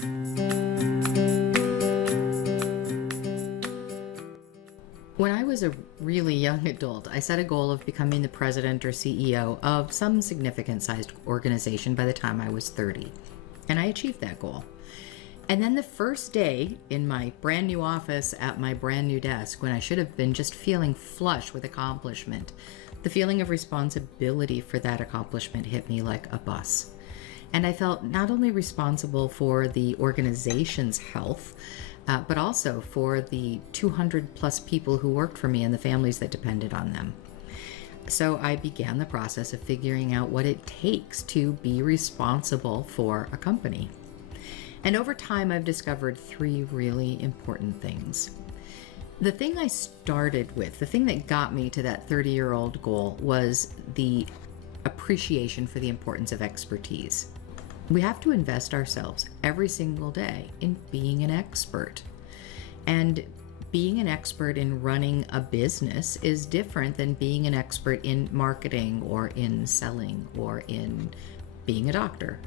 When I was a really young adult, I set a goal of becoming the president or CEO of some significant sized organization by the time I was 30. And I achieved that goal. And then the first day in my brand new office at my brand new desk, when I should have been just feeling flush with accomplishment, the feeling of responsibility for that accomplishment hit me like a bus. And I felt not only responsible for the organization's health, but also for the 200 plus people who worked for me and the families that depended on them. So I began the process of figuring out what it takes to be responsible for a company. And over time, I've discovered three really important things. The thing I started with, the thing that got me to that 30-year-old goal, was the appreciation for the importance of expertise. We have to invest ourselves every single day in being an expert. And being an expert in running a business is different than being an expert in marketing or in selling or in being a doctor.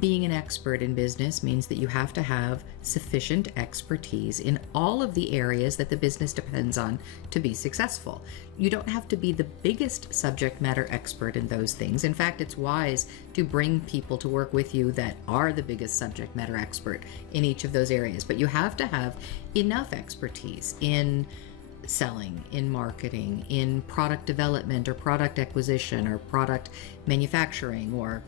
Being an expert in business means that you have to have sufficient expertise in all of the areas that the business depends on to be successful. You don't have to be the biggest subject matter expert in those things. In fact, it's wise to bring people to work with you that are the biggest subject matter expert in each of those areas. But you have to have enough expertise in selling, in marketing, in product development or product acquisition or product manufacturing or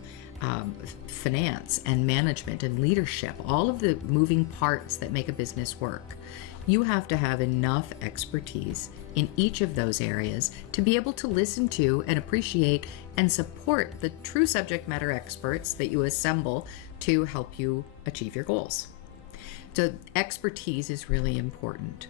finance and management and leadership, all of the moving parts that make a business work. You have to have enough expertise in each of those areas to be able to listen to and appreciate and support the true subject matter experts that you assemble to help you achieve your goals. So expertise is really important.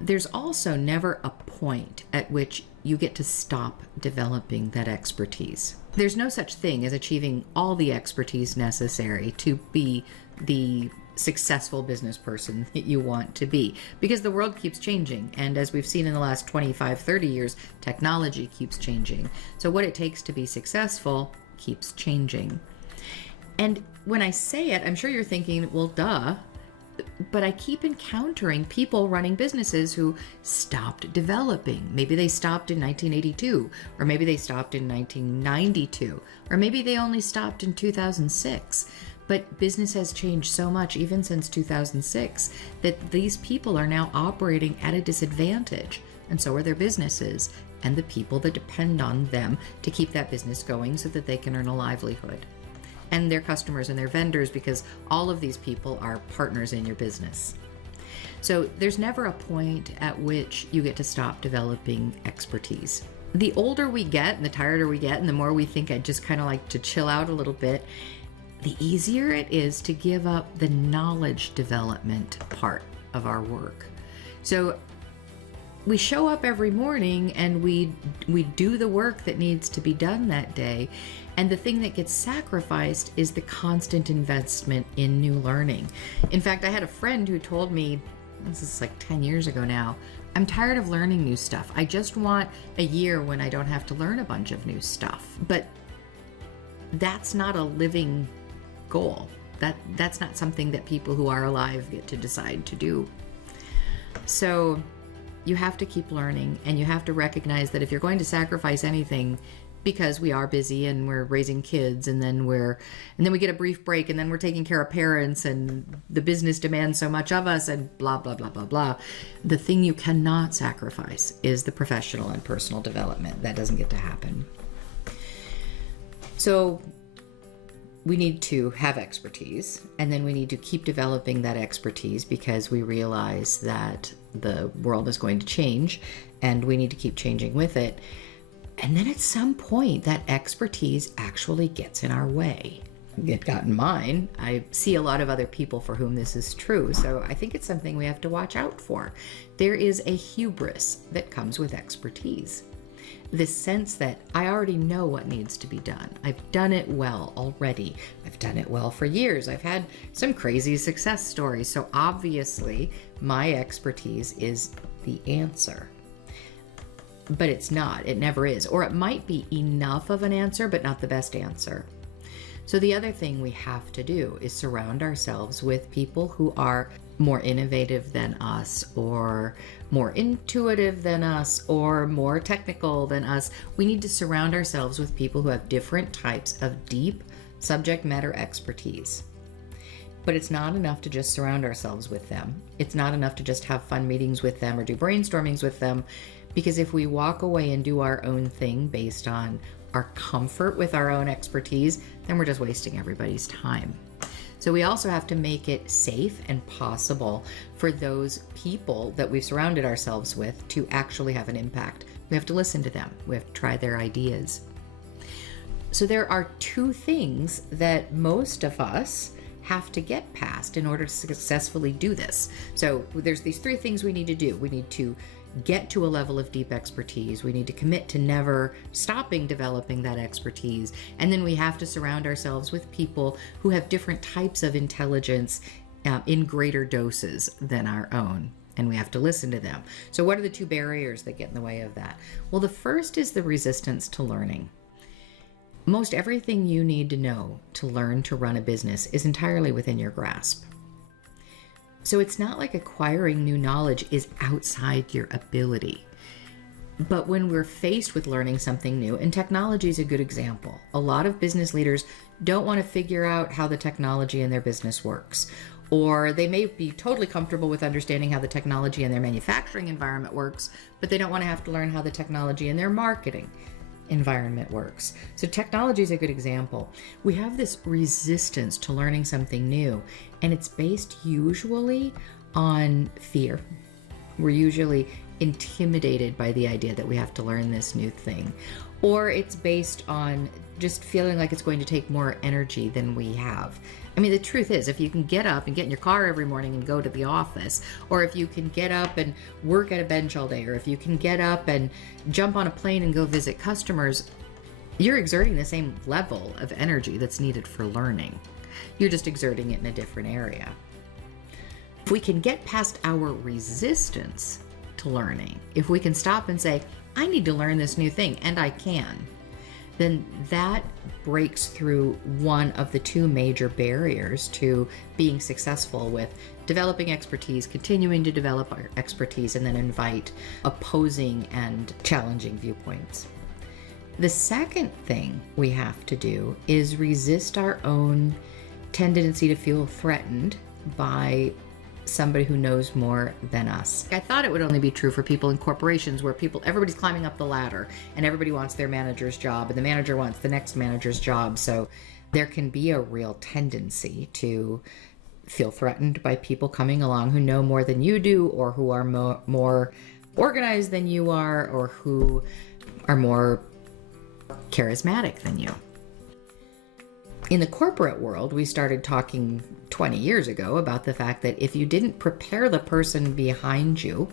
There's also never a point at which you get to stop developing that expertise. There's no such thing as achieving all the expertise necessary to be the successful business person that you want to be, because the world keeps changing. And as we've seen in the last 25, 30 years, technology keeps changing. So what it takes to be successful keeps changing. And when I say it, I'm sure you're thinking, well, duh. But I keep encountering people running businesses who stopped developing. Maybe they stopped in 1982, or maybe they stopped in 1992, or maybe they only stopped in 2006. But business has changed so much, even since 2006, that these people are now operating at a disadvantage. And so are their businesses and the people that depend on them to keep that business going so that they can earn a livelihood. And their customers and their vendors, because all of these people are partners in your business. So there's never a point at which you get to stop developing expertise. The older we get and the tireder we get and the more we think I'd just kind of like to chill out a little bit, the easier it is to give up the knowledge development part of our work. So we show up every morning and we do the work that needs to be done that day. And the thing that gets sacrificed is the constant investment in new learning. In fact, I had a friend who told me, this is like 10 years ago now, I'm tired of learning new stuff. I just want a year when I don't have to learn a bunch of new stuff. But that's not a living goal. That's not something that people who are alive get to decide to do. So you have to keep learning, and you have to recognize that if you're going to sacrifice anything, because we are busy and we're raising kids and then we get a brief break and then we're taking care of parents and the business demands so much of us and blah, blah, blah, blah, blah. The thing you cannot sacrifice is the professional and personal development. That doesn't get to happen. So we need to have expertise, and then we need to keep developing that expertise because we realize that the world is going to change and we need to keep changing with it. And then at some point, that expertise actually gets in our way. It got in mine. I see a lot of other people for whom this is true, so I think it's something we have to watch out for. There is a hubris that comes with expertise. This sense that I already know what needs to be done. I've done it well already. I've done it well for years. I've had some crazy success stories, so obviously my expertise is the answer. But it's not. It never is. Or it might be enough of an answer, but not the best answer. So the other thing we have to do is surround ourselves with people who are more innovative than us, or more intuitive than us, or more technical than us. We need to surround ourselves with people who have different types of deep subject matter expertise. But it's not enough to just surround ourselves with them. It's not enough to just have fun meetings with them or do brainstormings with them, because if we walk away and do our own thing based on our comfort with our own expertise, then we're just wasting everybody's time. So we also have to make it safe and possible for those people that we've surrounded ourselves with to actually have an impact. We have to listen to them. We have to try their ideas. So there are two things that most of us have to get past in order to successfully do this. So there's these three things we need to do. We need to get to a level of deep expertise. We need to commit to never stopping developing that expertise. And then we have to surround ourselves with people who have different types of intelligence in greater doses than our own. And we have to listen to them. So what are the two barriers that get in the way of that? Well, the first is the resistance to learning. Most everything you need to know to learn to run a business is entirely within your grasp. So it's not like acquiring new knowledge is outside your ability. But when we're faced with learning something new, and technology is a good example, a lot of business leaders don't want to figure out how the technology in their business works. Or they may be totally comfortable with understanding how the technology in their manufacturing environment works, but they don't want to have to learn how the technology in their marketing environment works. So technology is a good example. We have this resistance to learning something new, and it's based usually on fear. We're usually intimidated by the idea that we have to learn this new thing, or it's based on just feeling like it's going to take more energy than we have. I mean, the truth is, if you can get up and get in your car every morning and go to the office, or if you can get up and work at a bench all day, or if you can get up and jump on a plane and go visit customers, you're exerting the same level of energy that's needed for learning. You're just exerting it in a different area. If we can get past our resistance to learning, if we can stop and say, I need to learn this new thing, and I can, then that breaks through one of the two major barriers to being successful with developing expertise, continuing to develop our expertise, and then invite opposing and challenging viewpoints. The second thing we have to do is resist our own tendency to feel threatened by somebody who knows more than us. I thought it would only be true for people in corporations where everybody's climbing up the ladder and everybody wants their manager's job and the manager wants the next manager's job. So there can be a real tendency to feel threatened by people coming along who know more than you do, or who are more organized than you are, or who are more charismatic than you. In the corporate world, we started talking 20 years ago about the fact that if you didn't prepare the person behind you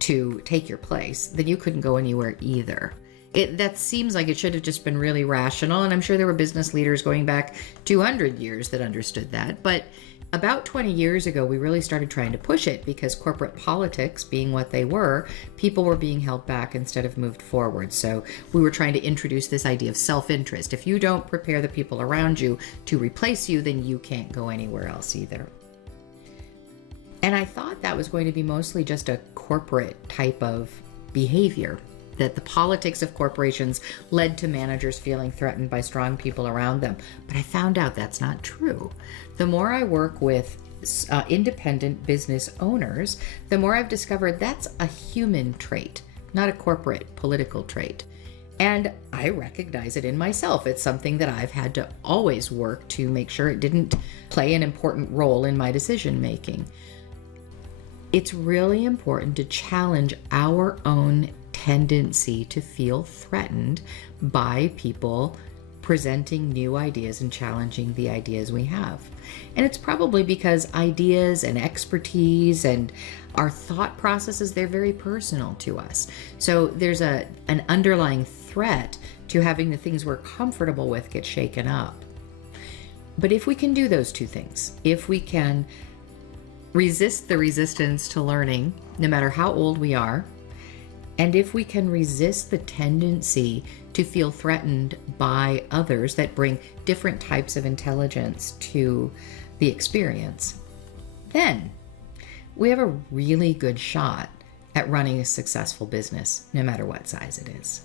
to take your place, then you couldn't go anywhere either. That seems like it should have just been really rational, and I'm sure there were business leaders going back 200 years that understood that. But about 20 years ago, we really started trying to push it, because corporate politics being what they were, people were being held back instead of moved forward. So we were trying to introduce this idea of self-interest. If you don't prepare the people around you to replace you, then you can't go anywhere else either. And I thought that was going to be mostly just a corporate type of behavior, that the politics of corporations led to managers feeling threatened by strong people around them. But I found out that's not true. The more I work with independent business owners, the more I've discovered that's a human trait, not a corporate political trait. And I recognize it in myself. It's something that I've had to always work to make sure it didn't play an important role in my decision making. It's really important to challenge our own tendency to feel threatened by people presenting new ideas and challenging the ideas we have. And it's probably because ideas and expertise and our thought processes, they're very personal to us. So there's an underlying threat to having the things we're comfortable with get shaken up. But if we can do those two things, if we can resist the resistance to learning, no matter how old we are, And if we can resist the tendency to feel threatened by others that bring different types of intelligence to the experience, then we have a really good shot at running a successful business, no matter what size it is.